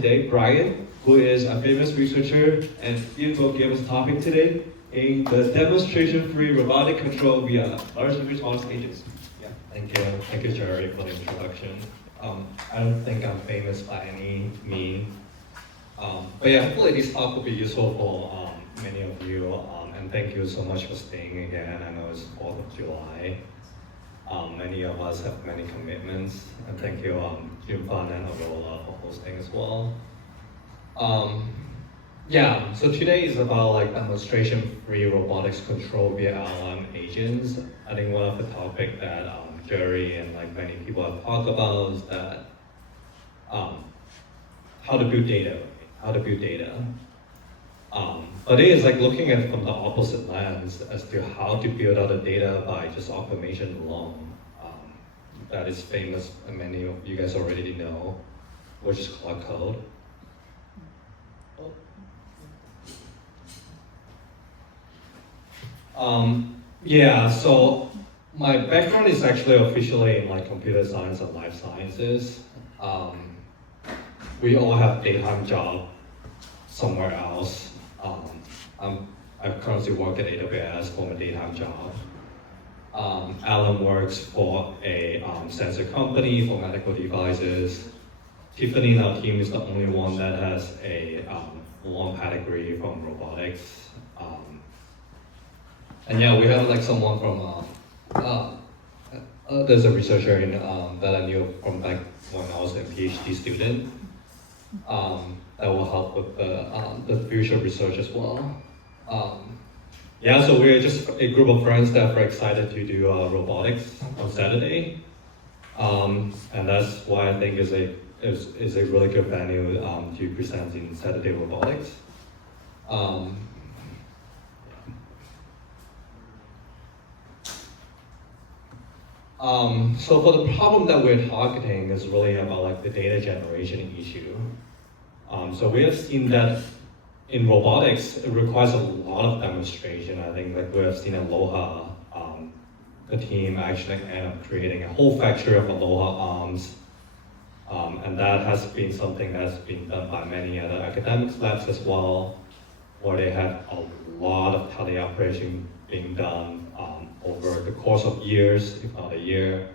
Today, Brian, who is a famous researcher, and he will give us a topic today in the demonstration-free robotic control via large language model agents. Yeah, thank you, Jerry, for the introduction. I don't think I'm famous by any means, but yeah, hopefully this talk will be useful for many of you. And thank you so much for staying again. I know it's 4th of July. Many of us have many commitments, and thank you, Jim Fan and Arola for hosting as well. Yeah, so today is about like demonstration-free robotics control via LLM agents. I think one of the topics that Jerry and like many people have talked about is that how to build data. But it is like looking at it from the opposite lens as to how to build out the data by just automation alone. That is famous, and many of you guys already know, which is Cloud Code. Yeah, so my background is actually officially in like computer science and life sciences. We all have daytime job somewhere else. I currently work at AWS for a daytime job. Alan works for a sensor company for medical devices. Tiffany in our team is the only one that has a long pedigree from robotics. And yeah, we have like someone from, there's a researcher in, that I knew from back when I was a PhD student that will help with the future research as well. Yeah, so we're just a group of friends that are excited to do robotics on Saturday. And that's why I think is a really good venue to present in Saturday Robotics. So for the problem that we're targeting is really about like the data generation issue. So we have seen that in robotics, it requires a lot of demonstration. I think like we have seen Aloha, the team actually end up creating a whole factory of Aloha arms. And that has been something that's been done by many other academics labs as well, where they have a lot of teleoperation being done over the course of years, if not a year.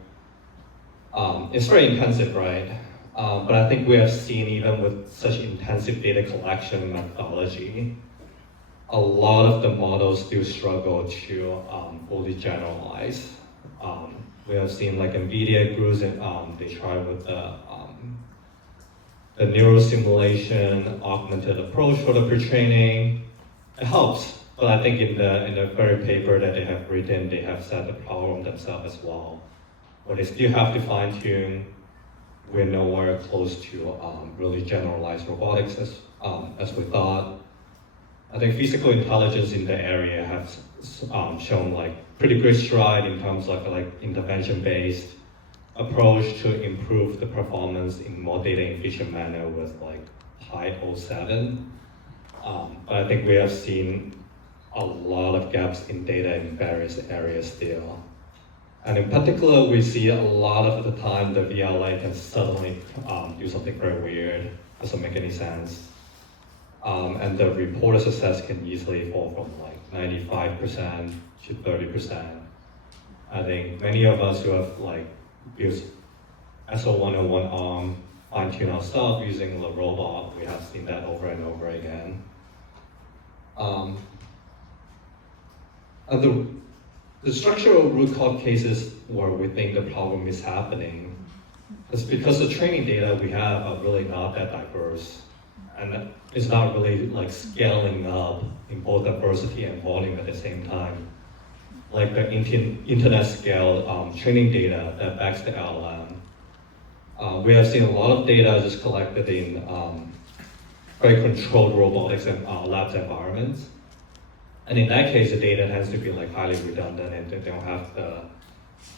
It's very intensive, right? But I think we have seen even with such intensive data collection methodology, a lot of the models still struggle to fully generalize. We have seen like Embodied groups and they try with the neural simulation, augmented approach for the pre-training. It helps, but I think in the very paper that they have written, they have set the problem themselves as well, where they still have to fine tune. We're nowhere close to really generalized robotics as we thought. I think physical intelligence in the area has shown like pretty good stride in terms of like intervention-based approach to improve the performance in more data efficient manner with like Pi 07. But I think we have seen a lot of gaps in data in various areas still. And in particular, we see a lot of the time the VLA can suddenly do something very weird, doesn't make any sense. And the reported success can easily fall from like 95% to 30%. I think many of us who have like used SO101 arm, fine-tune our stuff using the robot, we have seen that over and over again. And the structural root cause cases where we think the problem is happening is because the training data we have are really not that diverse, and it's not really like scaling up in both diversity and volume at the same time. Like the internet scale training data that backs the LLM. We have seen a lot of data just collected in very controlled robotics and labs environments. And in that case, the data tends to be like highly redundant and they don't have the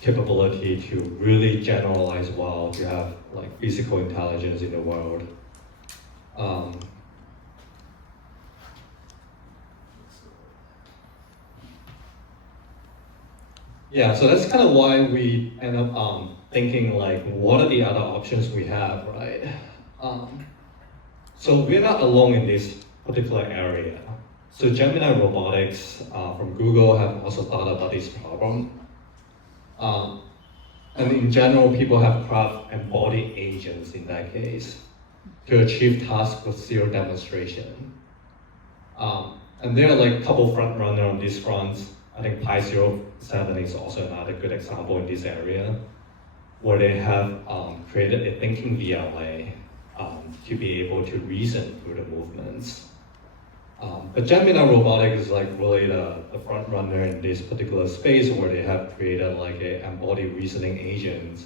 capability to really generalize well, to have like physical intelligence in the world. Yeah, so that's kind of why we end up thinking like, what are the other options we have, right? So we're not alone in this particular area. So Gemini Robotics from Google have also thought about this problem. And in general, people have crafted embodied agents in that case to achieve tasks with zero demonstration. And there are like a couple front runners on these fronts. I think Pi 07 is also another good example in this area, where they have created a thinking VLA to be able to reason through the movements. But Gemini Robotics is like really the front runner in this particular space, where they have created like a embodied reasoning agent,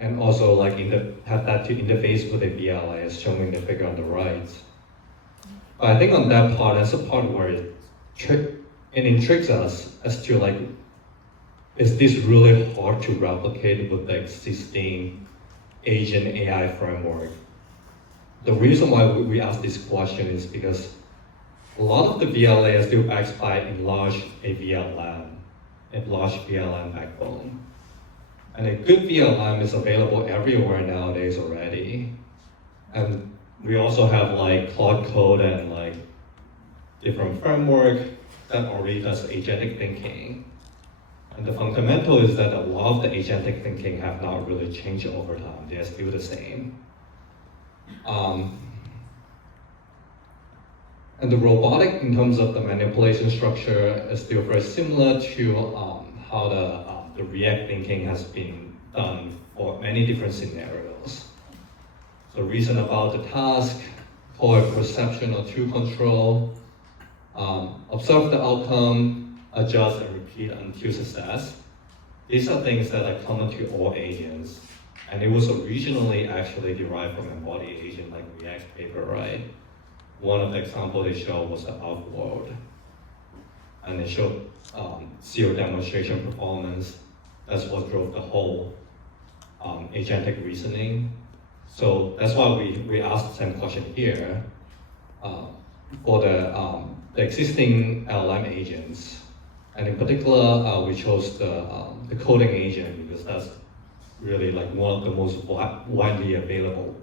and also like have that to interface with a VLA, as shown in the figure on the right. But I think on that part, that's the part where it intrigues us as to like, is this really hard to replicate with the existing agent AI framework? The reason why we ask this question is because a lot of the VLA are still backed by a large VLM backbone. And a good VLM is available everywhere nowadays already. And we also have like Claude Code and like different framework that already does agentic thinking. And the fundamental is that a lot of the agentic thinking have not really changed over time. They're still the same. And the robotic, in terms of the manipulation structure, is still very similar to how the React thinking has been done for many different scenarios. So reason about the task, call it perception or true control, observe the outcome, adjust and repeat until success. These are things that are common to all agents. And it was originally actually derived from embodied agent like React paper, right? One of the examples they showed was the outworld. And they showed zero demonstration performance. That's what drove the whole agentic reasoning. So that's why we asked the same question here. For the existing LLM agents, and in particular, we chose the coding agent because that's really like one of the most widely available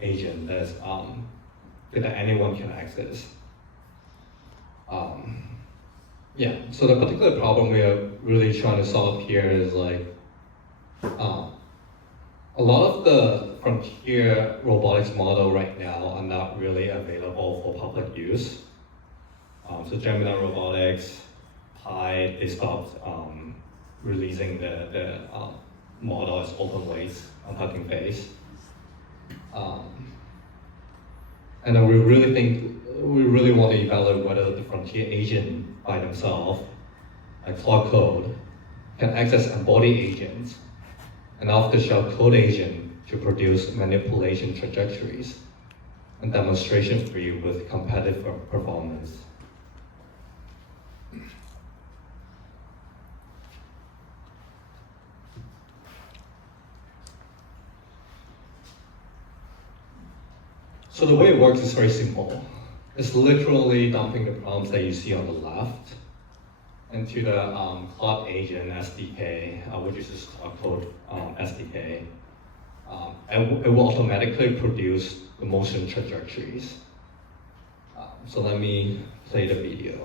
agent that anyone can access. Yeah, so the particular problem we are really trying to solve here is like, a lot of the frontier robotics model right now are not really available for public use. So Gemini Robotics, Pi, they stopped releasing the model as open weights on Hugging Face. And then we really want to evaluate whether the frontier agent by themselves, like Claude Code, can access embodied agents, an off-the-shelf code agent to produce manipulation trajectories and demonstration-free with competitive performance. So the way it works is very simple. It's literally dumping the prompts that you see on the left into the Claude Agent SDK, which is this Claude Code SDK. It will automatically produce the motion trajectories. So let me play the video.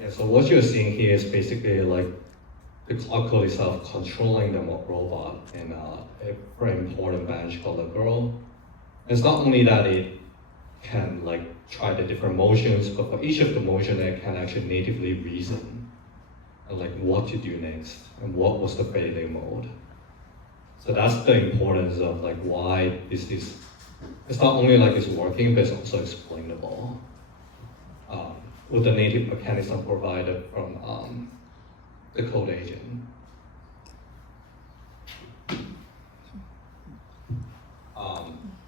Yeah, so what you're seeing here is basically like the Claude Code itself controlling the robot in a very important branch called the girl. It's not only that it can like try the different motions, but for each of the motion it can actually natively reason and like what to do next and what was the failing mode. So that's the importance of like why this is, it's not only like it's working, but it's also explainable. With the native mechanism provided from the code agent.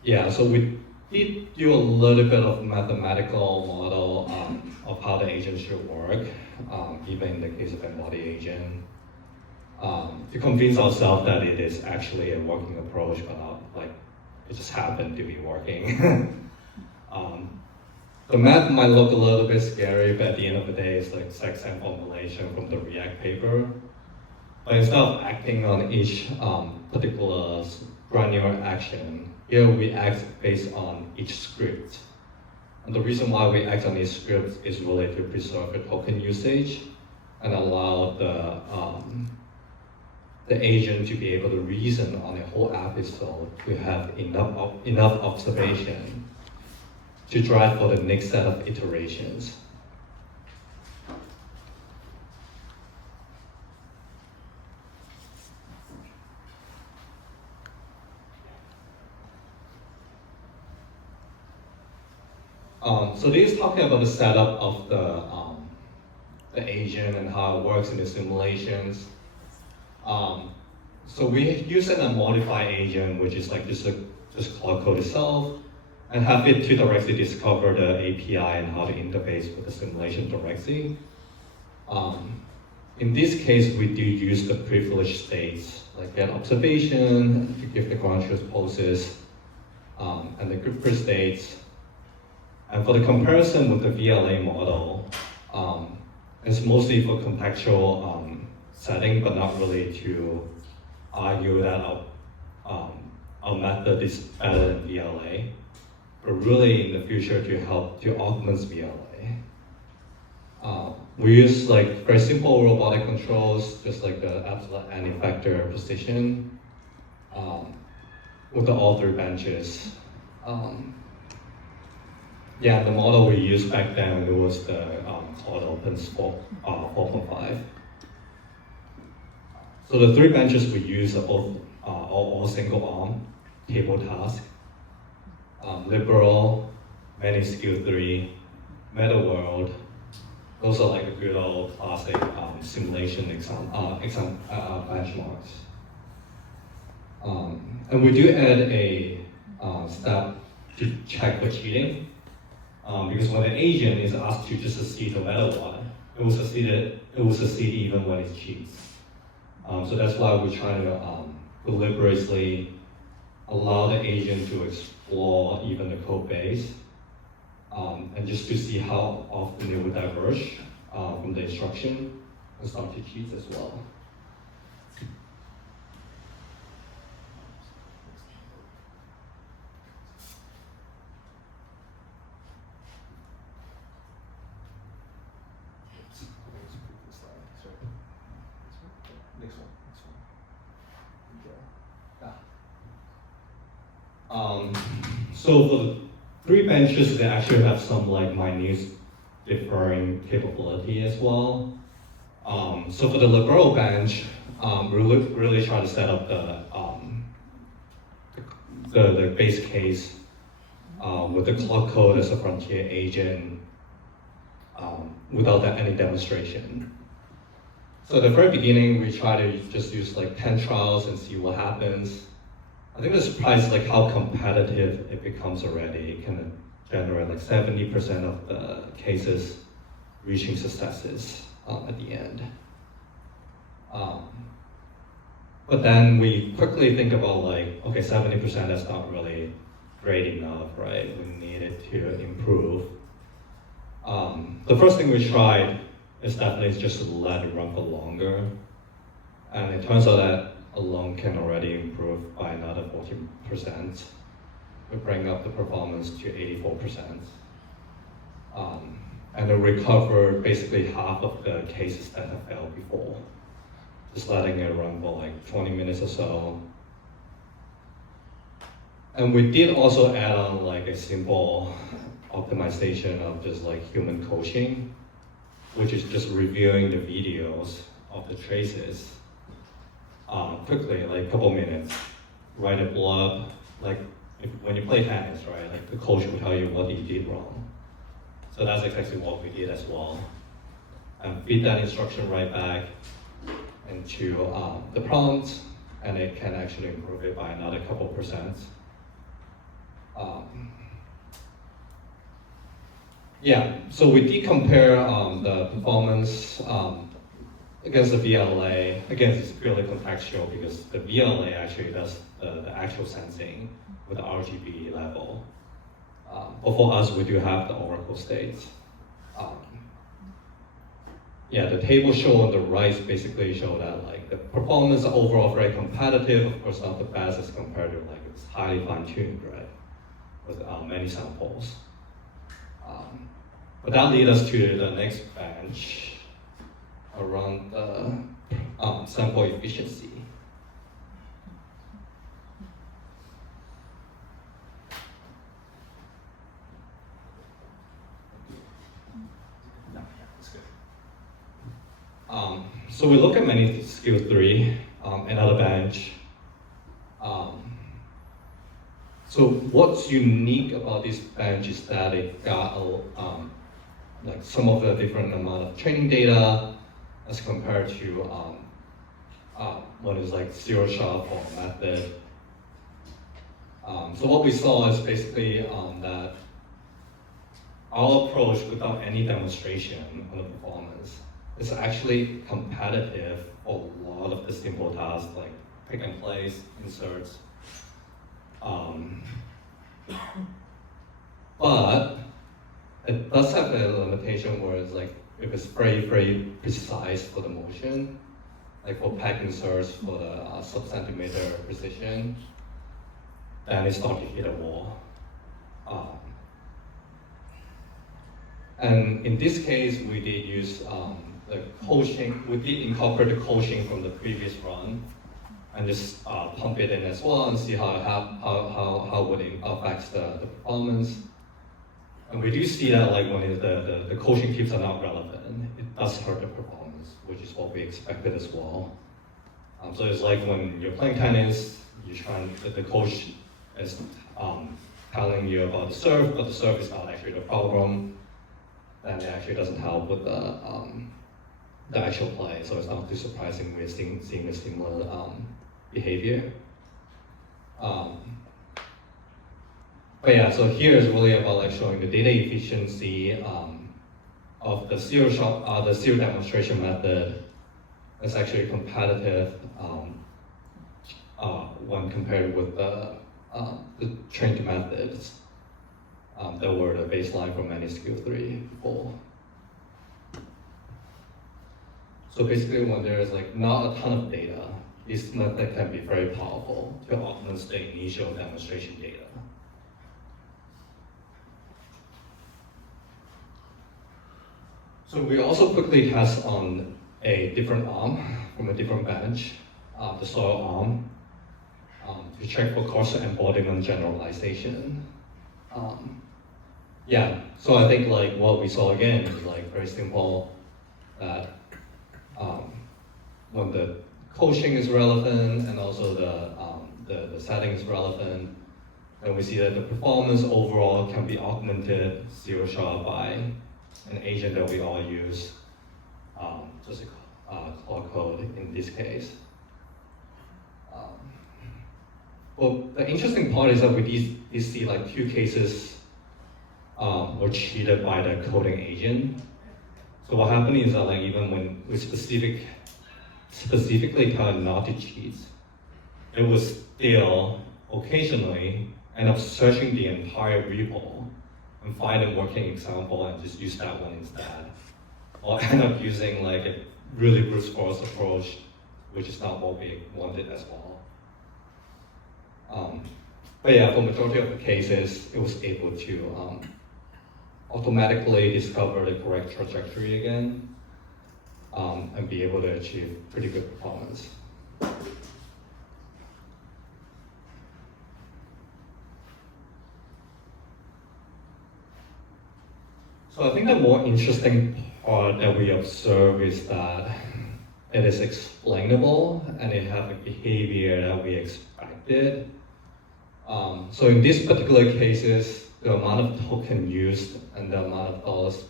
Yeah, so did do a little bit of mathematical model of how the agent should work, even in the case of embodied agent, to convince ourselves that it is actually a working approach, but not like it just happened to be working. The math might look a little bit scary, but at the end of the day, it's like exact same formulation from the React paper. But instead of acting on each particular granular action, here we act based on each script. And the reason why we act on each script is really to preserve the token usage and allow the agent to be able to reason on a whole episode to have enough observation to drive for the next set of iterations. So this is talking about the setup of the agent and how it works in the simulations. So we use a modified agent, which is like just Cloud Code itself, and have it to directly discover the API and how to interface with the simulation directly. In this case, we do use the privileged states, like get observation to give the ground truth poses, and the group states. And for the comparison with the VLA model, it's mostly for contextual setting, but not really to argue that our method is better than VLA, but really in the future to help to augment VLA. We use like very simple robotic controls, just like the absolute anti-factor position, with all three benches. Yeah, the model we used back then, it was the Cloud Opens 4.5. So the three benches we use are both all single arm table task. Liberal, many skill 3, meta world. Those are like a good old classic simulation benchmarks. And we do add a step to check for cheating. Because when the agent is asked to just succeed no matter what, it will succeed even when it cheats. So that's why we're trying to deliberately allow the agent to explore even the code base, and just to see how often it would diverge from the instruction and start to cheat as well. So for the three benches, they actually have some like minute differing capability as well. So for the liberal bench, we really try to set up the base case with the Cloud Code as a frontier agent without any demonstration. So at the very beginning, we try to just use like 10 trials and see what happens. I think the surprise is like how competitive it becomes already. It can generate like 70% of the cases reaching successes at the end. But then we quickly think about like, okay, 70% that's not really great enough, right? We need it to improve. The first thing we tried is definitely just to let it run for longer. And it turns out that alone can already improve by another 14%. We bring up the performance to 84%. And it recovered basically half of the cases that have failed before. Just letting it run for like 20 minutes or so. And we did also add on like a simple optimization of just like human coaching, which is just reviewing the videos of the traces quickly, like a couple minutes, write a blurb, like when you play tennis, right? Like the coach will tell you what you did wrong. So that's exactly what we did as well. And feed that instruction right back into the prompt, and it can actually improve it by another couple percent. Yeah, so we did compare the performance against the VLA. Again, it's purely contextual because the VLA actually does the actual sensing with the RGB level. But for us, we do have the Oracle states. Yeah, the table shown on the right basically show that like the performance overall very competitive. Of course, not the best as compared to like it's highly fine-tuned, right, with many samples. But that leads us to the next bench around the sample efficiency. So we look at many skill 3, another bench. So what's unique about this bench is that it got like some of the different amount of training data as compared to what is like zero shot or method. So what we saw is basically that our approach without any demonstration on the performance is actually competitive for a lot of the simple tasks like pick and place, inserts. But it does have a limitation where it's like if it's very, very precise for the motion, like for pack inserts for the sub-centimeter precision, then it starts to hit a wall. And in this case, we did use the coaching, we did incorporate the coaching from the previous run and just pump it in as well and see how would it affect the performance. And we do see that like when the coaching tips are not relevant, it does hurt the performance, which is what we expected as well. So it's like when you're playing tennis, the coach is telling you about the serve, but the serve is not actually the problem. Then it actually doesn't help with the actual play. So it's not too surprising we're seeing a similar behavior. But yeah, so here is really about like showing the data efficiency of the zero demonstration method. It's actually competitive when compared with the trained methods that were the baseline for many skill 3 before. So basically when there is like not a ton of data, this method can be very powerful to augment the initial demonstration data. So we also quickly test on a different arm from a different bench, the soil arm, to check for causal embodiment generalization. Yeah, so I think like what we saw again is like very simple, that when the coaching is relevant and also the setting is relevant, then we see that the performance overall can be augmented zero shot by an agent that we all use, just a cloud code in this case. Well, the interesting part is that we did see like 2 cases were cheated by the coding agent. So what happened is that like even when we specifically tell it not to cheat, it was still occasionally end up searching the entire repo and find a working example and just use that one instead. Or end up using like a really brute force approach, which is not what we wanted as well. But yeah, for majority of the cases, it was able to automatically discover the correct trajectory again, and be able to achieve pretty good performance. So I think the more interesting part that we observe is that it is explainable and it has a behavior that we expected. So in these particular cases, the amount of token used and the amount of dollars,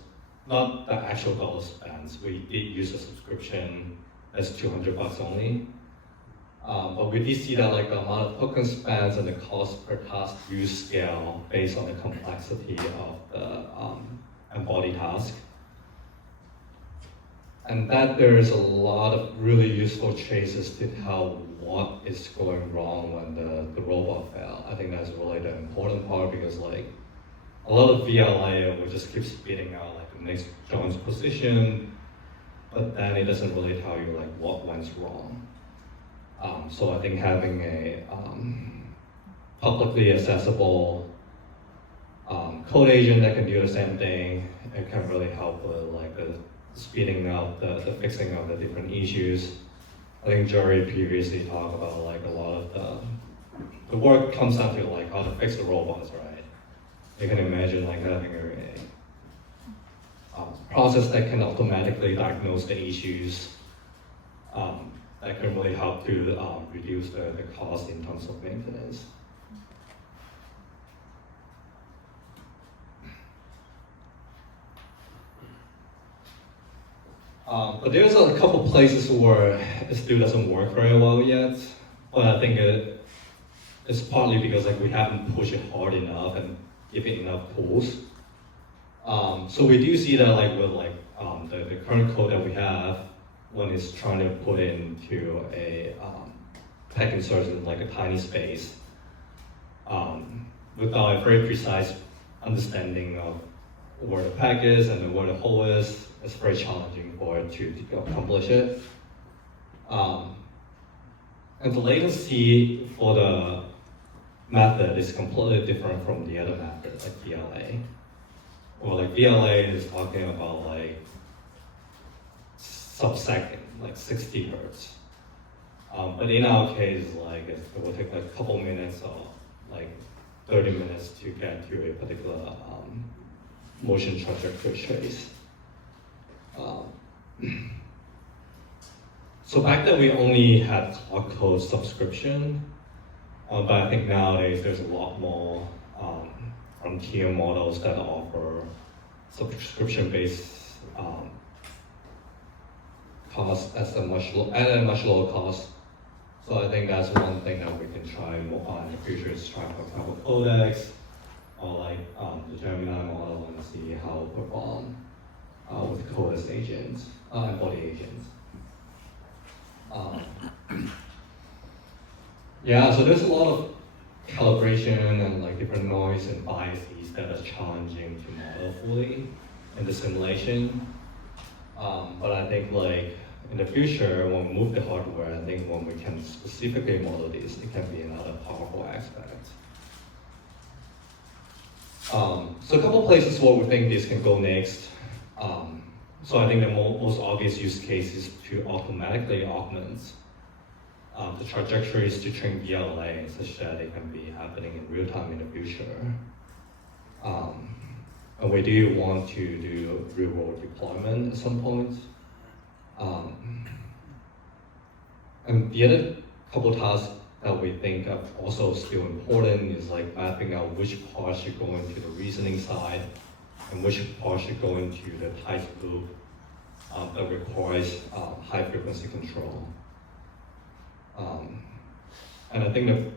not the actual dollar spent, we did use a subscription as $200 only. But we did see that like the amount of token spent and the cost per task used scale based on the complexity of the embodied task. And that there's a lot of really useful traces to tell what is going wrong when the robot fails. I think that's really the important part because like a lot of VLA will just keep spitting out like the next joint's position, but then it doesn't really tell you like what went wrong. So I think having a publicly accessible code agent that can do the same thing, it can really help with like the speeding up the fixing of the different issues. I think Jerry previously talked about like a lot of the work comes down to like how to fix the robots, right? You can imagine like having a process that can automatically diagnose the issues that can really help to reduce the cost in terms of maintenance. But there's a couple places where it still doesn't work very well yet. But I think it's partly because like we haven't pushed it hard enough and given enough tools. So we do see that like with like the current code that we have, when it's trying to put into a tech insert in like a tiny space, without a very precise understanding of where the pack is and where the hole is, it's very challenging for it to accomplish it. And the latency for the method is completely different from the other method, like VLA. Well, like VLA is talking about like sub-second, like 60 hertz. But in our case, like it will take like a couple minutes or like 30 minutes to get to a particular motion trajectory trace. So back then we only had cloud code subscription, but I think nowadays there's a lot more frontier models that offer subscription-based cost at a much lower cost. So I think that's one thing that we can try more in the future is try, for example, Codex or like the Gemini model and see how it perform with Codex agents, embodied agents. Yeah, so there's a lot of calibration and like different noise and biases that are challenging to model fully in the simulation. But I think like in the future, when we move the hardware, I think when we can specifically model this, it can be another powerful aspect. So a couple places where we think this can go next. So I think the most obvious use case is to automatically augment the trajectories to train VLA such that it can be happening in real time in the future. And we do want to do real world deployment at some point. And the other couple tasks that we think are also still important is like mapping out which parts should go into the reasoning side and which parts should go into the tight loop that requires high frequency control. And I think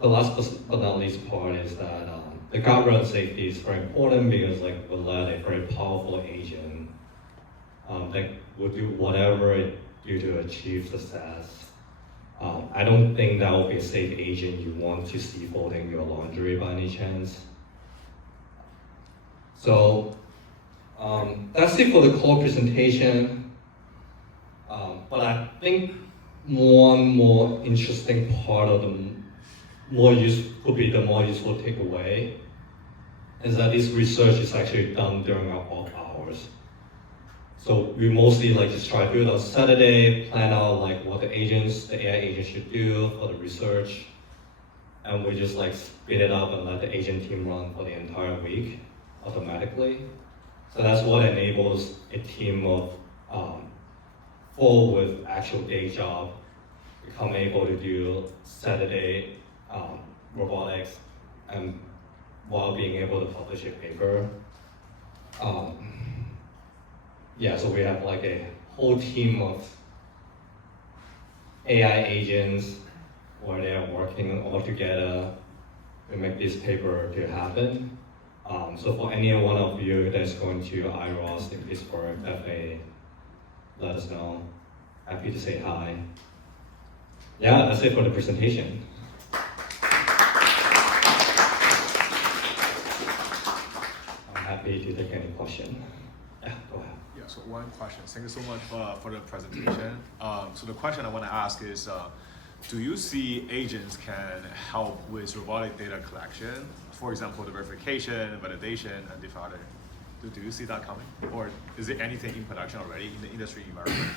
the last but not least part is that the guardrail safety is very important because like we let a very powerful agent that will do whatever it do to achieve success. I don't think that will be a safe agent you want to see folding your laundry by any chance. So that's it for the core presentation. But I think one more interesting part of the more useful takeaway is that this research is actually done during our off hours. So we mostly like just try to do it on Saturday, plan out like what the AI agents should do for the research, and we just like spin it up and let the agent team run for the entire week automatically. So that's what enables a team of full with actual day job become able to do Saturday robotics and while being able to publish a paper. Yeah, so we have like a whole team of AI agents where they are working all together to make this paper to happen. So for any one of you that's going to IROS in Pittsburgh, definitely let us know. Happy to say hi. Yeah, that's it for the presentation. I'm happy to take any question. Yeah, go ahead. Yeah, so one question. Thank you so much for the presentation. So the question I want to ask is, do you see agents can help with robotic data collection? For example, the verification, validation, and the other. Do you see that coming? Or is there anything in production already in the industry environment?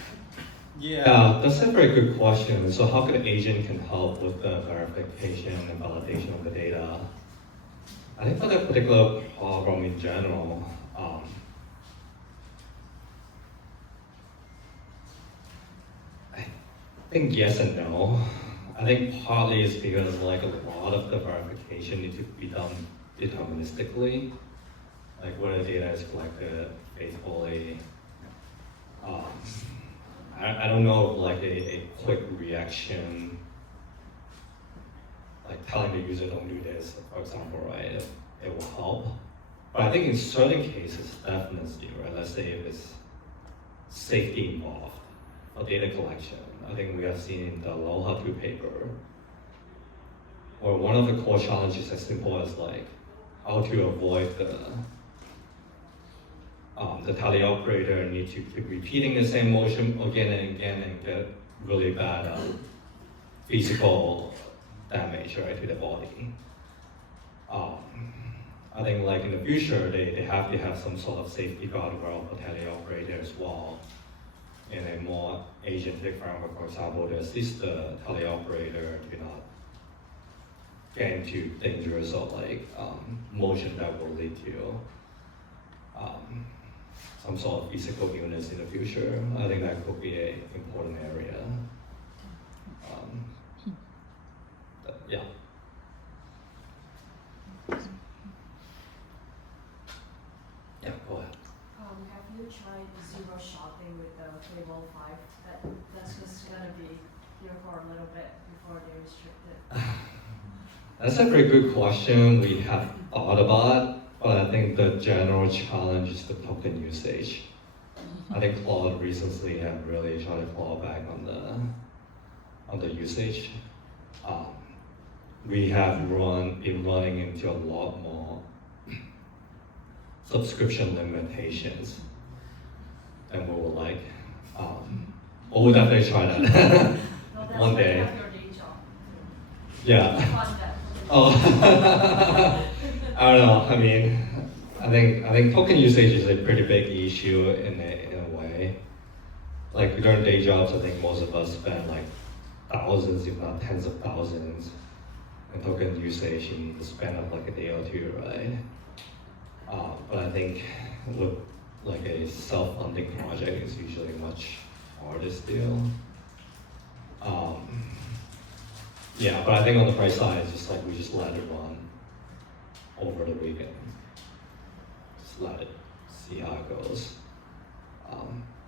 Yeah, that's a very good question. So how can an agent can help with the verification and validation of the data? I think for that particular problem in general, I think yes and no. I think partly it's because like a lot of the verification needs to be done deterministically, like whether data is collected faithfully. I don't know if like a quick reaction, like telling the user don't do this, for example, right? It will help. But I think in certain cases, definitely, right? Let's say if it's safety involved for data collection. I think we have seen in the Aloha 2 paper, where one of the core challenges as simple as like how to avoid the teleoperator need to keep repeating the same motion again and again and get really bad physical damage, right, to the body. I think like in the future, they have to have some sort of safety guardrail for teleoperator as well. In a more agentic framework, for example, to assist the teleoperator to not get into dangerous or like motion that will lead to some sort of physical illness in the future. I think that could be an important area. Yeah. Yeah, go ahead. Have you tried zero shopping with the Table 5? That's just gonna be here for a little bit before they restrict it. That's a very good question. We have thought about, but I think the general challenge is the token usage. I think Claude recently have really tried to claw back on the usage. We have been running into a lot more subscription limitations than we would like. But we'll definitely try that No, that's one why you day. have your day job. Yeah. Fund that. Oh, I don't know. I mean, I think token usage is a pretty big issue in a way. Like during day jobs, I think most of us spend like thousands, if not tens of thousands, in token usage in the span of like a day or two, right? But I think with like a self-funding project, it's usually much harder still. Yeah, but I think on the price side, it's just like we just let it run over the weekend. Just let it see how it goes.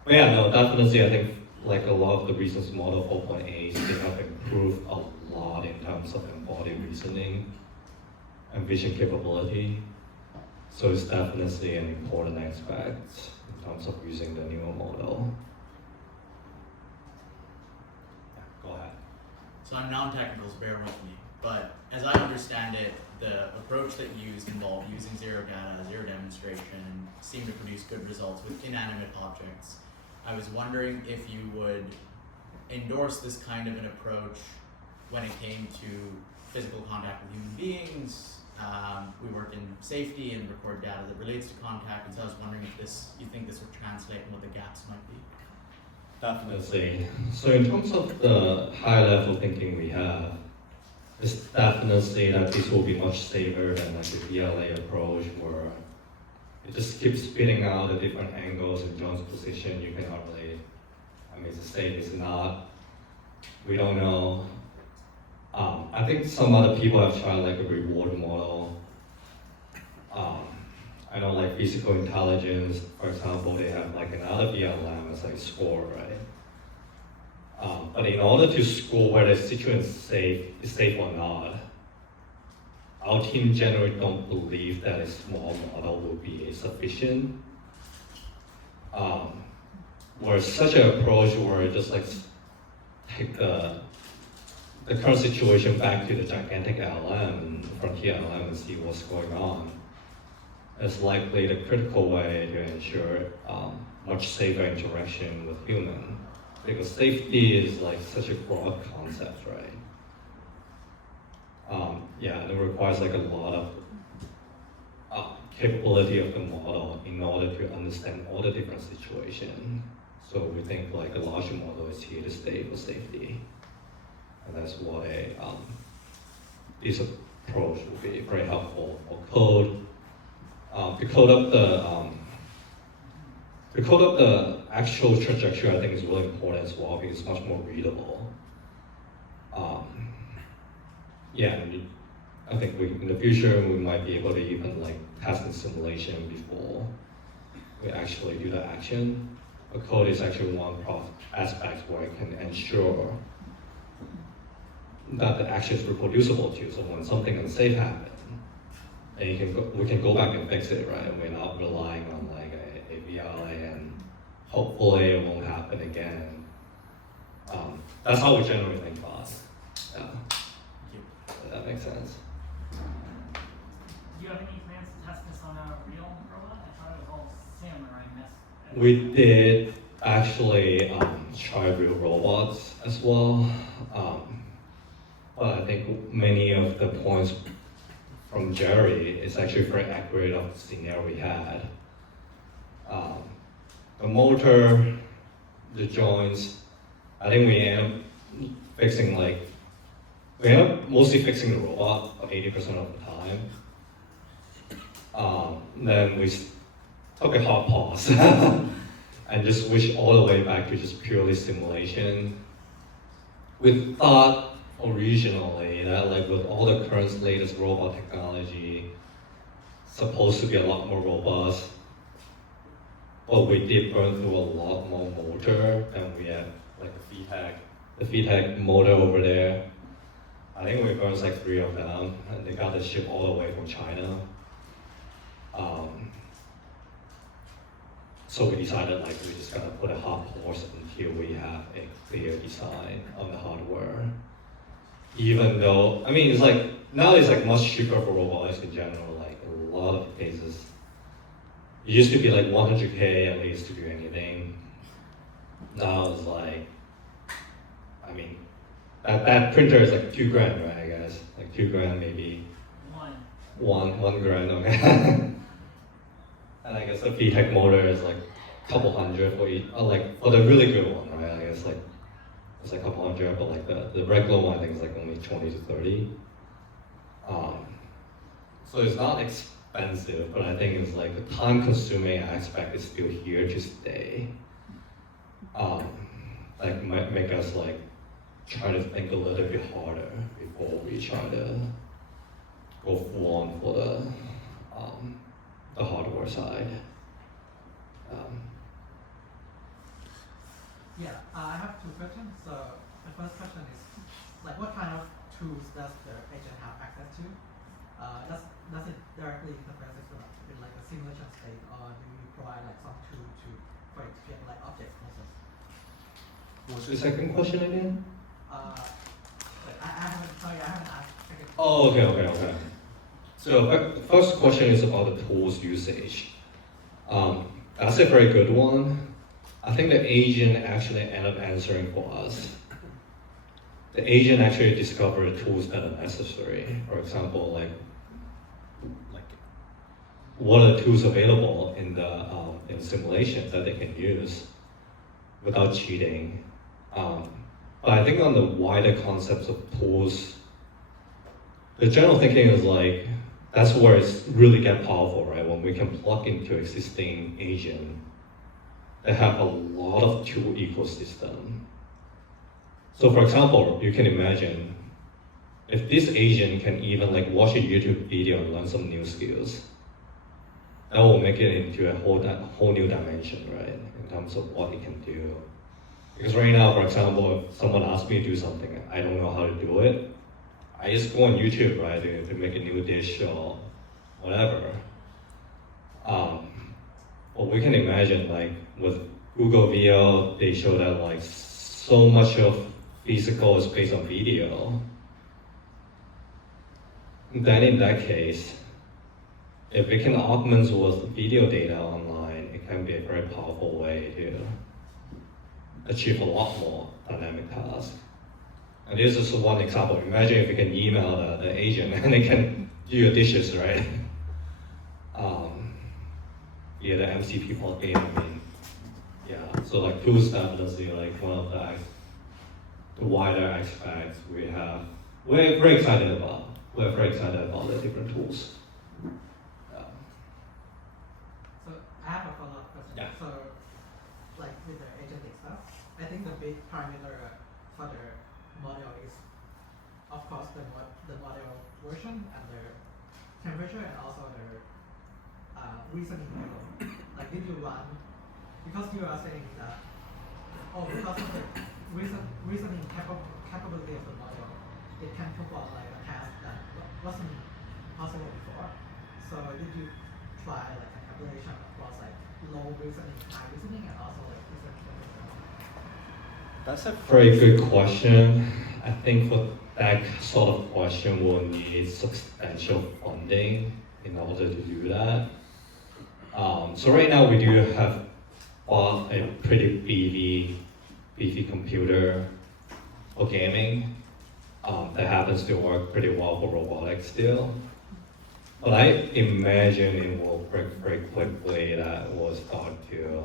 But yeah, no, definitely I think like a lot of the reasons model 4.8, they have improved a lot in terms of embodied reasoning and vision capability. So it's definitely an important aspect in terms of using the newer model. Yeah, go ahead. So I'm non-technical, so bear with me. But as I understand it, the approach that you used involved using zero data, zero demonstration, seemed to produce good results with inanimate objects. I was wondering if you would endorse this kind of an approach when it came to physical contact with human beings. We work in safety and record data that relates to contact, and so I was wondering if you think this would translate and what the gaps might be. Definitely. So in terms of the high level thinking we have, it's definitely that this will be much safer than like the DLA approach where it just keeps spitting out the different angles in John's position. You cannot really, I mean, it's safe, it's not, we don't know. I think some other people have tried like a reward model. I know like physical intelligence, for example, they have like another VLM as like score, right? But in order to score whether a situation is safe or not, our team generally don't believe that a small model will be sufficient. Where such an approach where just like take the current situation back to the gigantic LLM, frontier LLM, and see what's going on is likely the critical way to ensure much safer interaction with human. Because safety is like such a broad concept, right? Yeah, and it requires like a lot of capability of the model in order to understand all the different situations. So we think like a large model is here to stay for safety. And that's why this approach will be very helpful for code. To code up the actual trajectory, I think is really important as well because it's much more readable. Yeah, I think in the future we might be able to even like test the simulation before we actually do the action. A code is actually one aspect where it can ensure that the action is reproducible too. So when something unsafe happens, and we can go back and fix it, right? We're not relying on like a API and hopefully it won't happen again. That's how we generally think about it. Yeah. If that makes sense. Do you have any plans to test this on a real robot? I thought it was all samurai mess. We did actually try real robots as well. But I think many of the points from Jerry is actually very accurate of the scenario we had. The motor, the joints, I think we end up fixing we end up mostly fixing the robot 80% of the time. Then we took a hard pause and just switched all the way back to just purely simulation. We thought originally that like with all the current latest robot technology, supposed to be a lot more robust, but we did burn through a lot more motor, and we had like the VTech motor over there. I think we burned like 3 of them, and they got the ship all the way from China. So we decided like we just gotta put a hard pause until we have a clear design on the hardware. Even though, I mean, it's like, now it's like much cheaper for robotics in general, like a lot of cases. It used to be like 100K at least to do anything. Now it's like, I mean, that printer is like $2 grand, right, I guess? Like $2 grand maybe. One grand, okay. And I guess the VTech motor is like a couple hundred for each, like for the really good one, right? I guess like it's like a couple hundred, but like the regular one I think is like only 20 to 30. So it's not expensive, but I think it's like the time-consuming aspect is still here to stay. Like might make us like try to think a little bit harder before we try to go full on for the hardware side. Yeah, I have 2 questions. So the first question is, like, what kind of tools does the agent have access to? Does it directly interface with like a simulation state, or do you provide like some tool for it to get like object closest? What's the second question again? I haven't asked. Oh, okay. So the first question is about the tools usage. That's a very good one. I think the agent actually ended up answering for us. The agent actually discovered tools that are necessary. For example, like what are the tools available in the simulation that they can use without cheating. But I think on the wider concepts of tools, the general thinking is like that's where it's really get powerful, right? When we can plug into existing agent that have a lot of tool ecosystem. So for example, you can imagine if this agent can even like watch a YouTube video and learn some new skills, that will make it into a whole new dimension, right? In terms of what it can do. Because right now, for example, if someone asks me to do something, I don't know how to do it, I just go on YouTube, right, to make a new dish or whatever. Well, we can imagine, like, with Google VR, they show that, like, so much of physical is based on video. Then in that case, if we can augment with video data online, it can be a very powerful way to achieve a lot more dynamic tasks. And this is one example. Imagine if you can email the agent and they can do your dishes, right? Via the MCP plugin, I mean, yeah. So like tools definitely like one of the wider aspects we're very excited about. We're very excited about the different tools. Yeah. So I have a follow-up question. Yeah. So, like with the agentic stuff, I think the big parameter for the model is, of course, the model version and the temperature and also the reasoning level. Like, did you run, because you are saying that, because of the reasoning capability of the model, it can perform like a task that wasn't possible before. So did you try like a calculation across like low reasoning, high reasoning, and also like reasoning temperature? That's a very good question. I think for that sort of question, we'll need substantial funding in order to do that. So right now we do have bought a pretty beefy computer for gaming that happens to work pretty well for robotics still. But I imagine it will break very quickly that we'll start to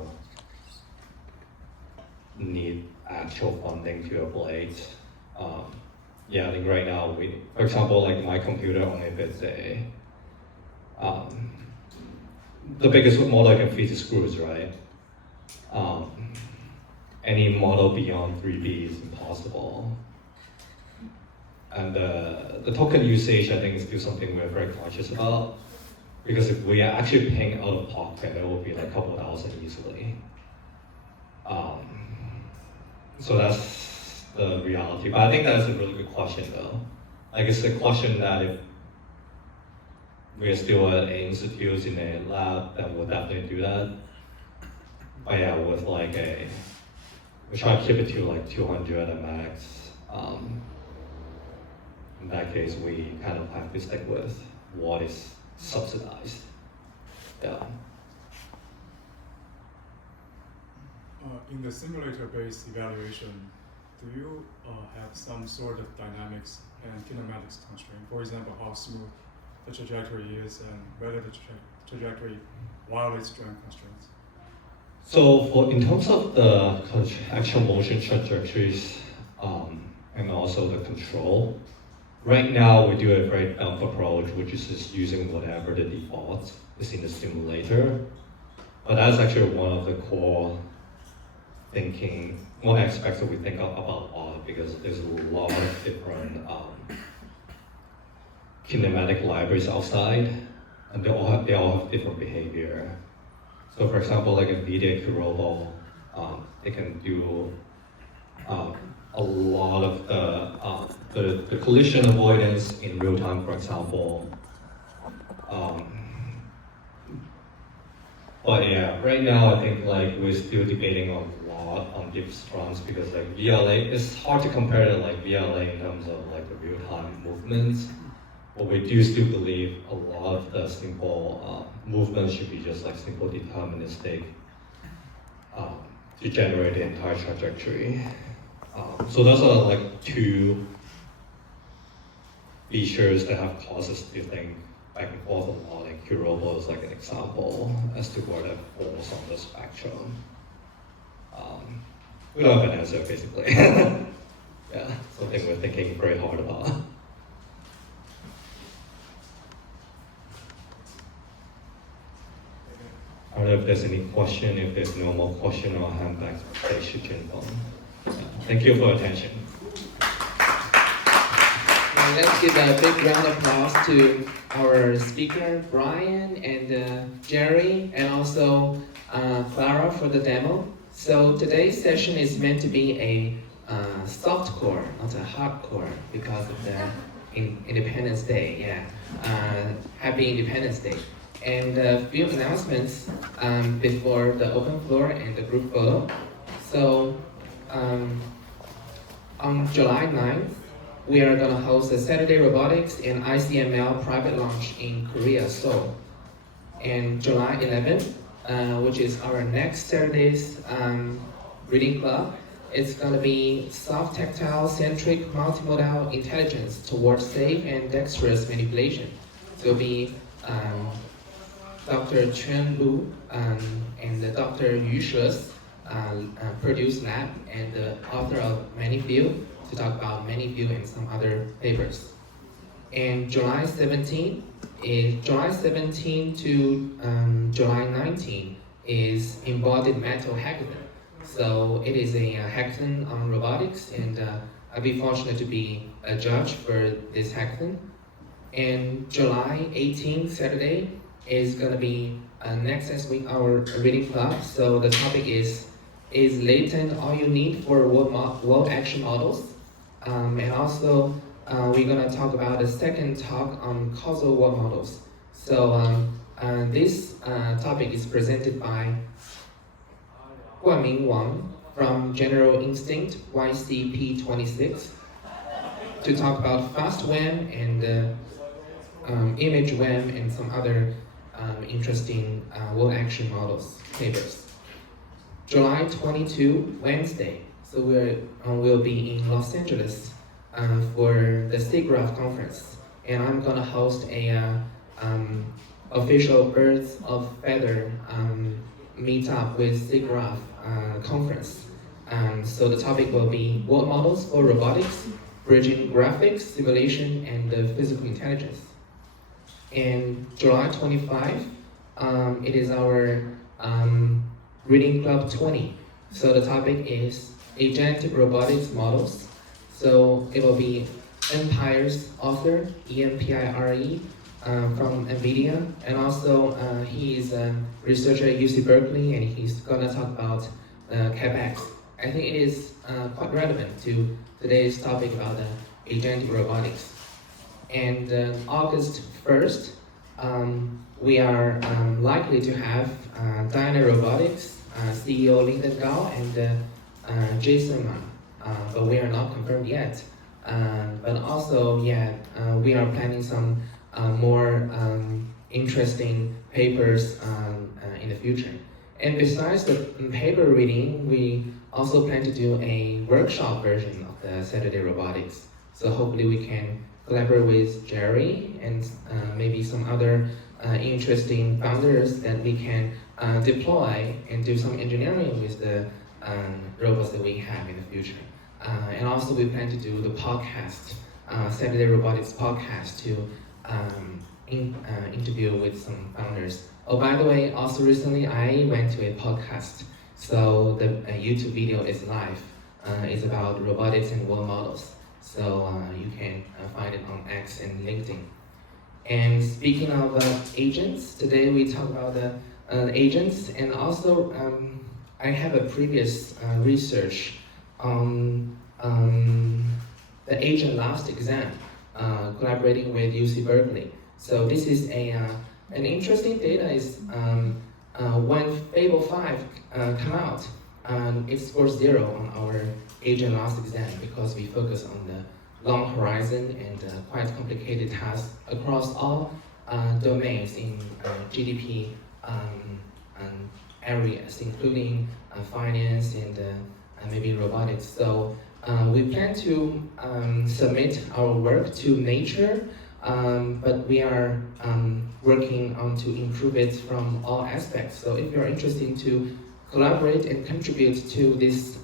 need actual funding to upgrade. Yeah, I think right now for example, like my computer only fits the biggest model I can fit is screws, right? Any model beyond 3D is impossible. And the token usage, I think, is still something we're very conscious about. Because if we are actually paying out of pocket, it will be like a couple thousand easily. So that's the reality. But I think that's a really good question, though. Like, it's a question that if we're still at an institute in a lab, then we'll definitely do that. But yeah, with like we try to keep it to like 200 at max. In that case, we kind of have to stick with what is subsidized. Yeah. In the simulator-based evaluation, do you have some sort of dynamics and kinematics constraint? For example, how smooth the trajectory is and whether the trajectory violates strength constraints? So in terms of the actual motion trajectories and also the control, right now we do a very dumb approach, which is just using whatever the default is in the simulator. But that's actually one of the core one aspect that we think about a lot, because there's a lot of different kinematic libraries outside, and they all have different behavior. So for example, like NVIDIA Kurobo, they can do a lot of the collision avoidance in real time, for example. But yeah, right now I think like we're still debating a lot on different fronts, because like VLA, it's hard to compare to like VLA in terms of like the real time movements. But we do still believe a lot of the simple movements should be just like simple deterministic to generate the entire trajectory. So those are like two features that have caused us to think back and forth a lot. Like Kurobo is like an example as to where that falls on the spectrum. We don't have an answer basically. Yeah, something we're thinking very hard about. I don't know if there's any question. If there's no more question, I'll hand back to the stage to Jinpeng. Thank you for your attention. Well, let's give a big round of applause to our speaker, Brian, and Jerry, and also Clara for the demo. So today's session is meant to be a soft core, not a hard core, because of the Independence Day. Yeah, Happy Independence Day. And a few announcements before the open floor and the group photo. So on July 9th, we are going to host a Saturday Robotics and ICML private launch in Korea, Seoul. And July 11th, which is our next Saturday's reading club, it's going to be soft tactile centric multimodal intelligence towards safe and dexterous manipulation. So it'll be Dr. Chen Lu and Dr. Yu She's produced lab and the author of Many View to talk about Many View and some other papers. And July 17 to July 19 is Embodied Metal Hackathon. So it is a hackathon on robotics, and I'll be fortunate to be a judge for this hackathon. And July 18th, Saturday, is going to be next week our reading club. So the topic is latent all you need for world action models? And also we're going to talk about a second talk on causal world models. So this topic is presented by Guanming Wang from General Instinct YCP26 to talk about fast WAM and image WAM and some other interesting world action models papers. July 22, Wednesday, so we'll be in Los Angeles for the SIGGRAPH conference, and I'm gonna host a official Birds of Feather meetup with SIGGRAPH conference. So the topic will be world models for robotics, bridging graphics, simulation, and physical intelligence. And July 25, it is our Reading Club 20. So the topic is agentic robotics models. So it will be Empire's author, EMPIRE, from NVIDIA, and also he is a researcher at UC Berkeley, and he's gonna talk about CapEx. I think it is quite relevant to today's topic about agentic robotics. And August 1st, we are likely to have Dyna Robotics CEO Lyndon Gao and Jason Ma, but we are not confirmed yet. But also, we are planning some more interesting papers in the future. And besides the paper reading, we also plan to do a workshop version of the Saturday Robotics. So hopefully we can collaborate with Jerry and maybe some other interesting founders that we can deploy and do some engineering with the robots that we have in the future. And also we plan to do the podcast, Saturday Robotics podcast, to interview with some founders. Oh, by the way, also recently I went to a podcast. So the YouTube video is live. It's about robotics and world models. So you can find it on X and LinkedIn. And speaking of agents, today we talk about the agents, and also I have a previous research on the agent last exam, collaborating with UC Berkeley. So this is an interesting data is when Fable 5 come out, it scores 0 on our agent last exam because we focus on the long horizon and quite complicated tasks across all domains in GDP areas, including finance and maybe robotics. So we plan to submit our work to Nature, but we are working on to improve it from all aspects. So if you're interested to collaborate and contribute to this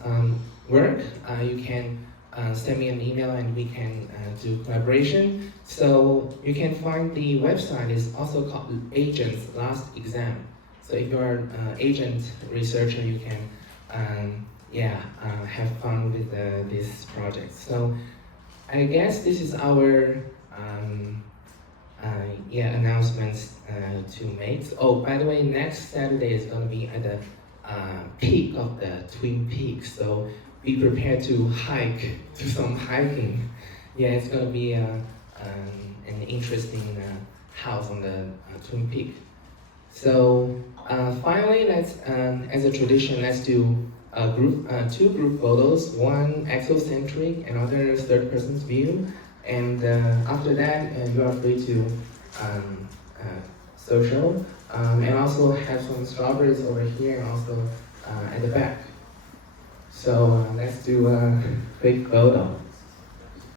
work, you can send me an email and we can do collaboration. So you can find the website is also called Agents Last Exam. So if you're an agent researcher, you can have fun with this project. So I guess this is our announcements to make. Oh, by the way, next Saturday is going to be at the peak of the Twin Peaks. So be prepared to hike, do some hiking. Yeah, it's going to be an interesting house on the Twin Peak. So finally, let's, as a tradition, let's do two group photos, one exocentric, another third person's view. And after that, you are free to social, and also have some strawberries over here and also at the back. So let's do a quick photo.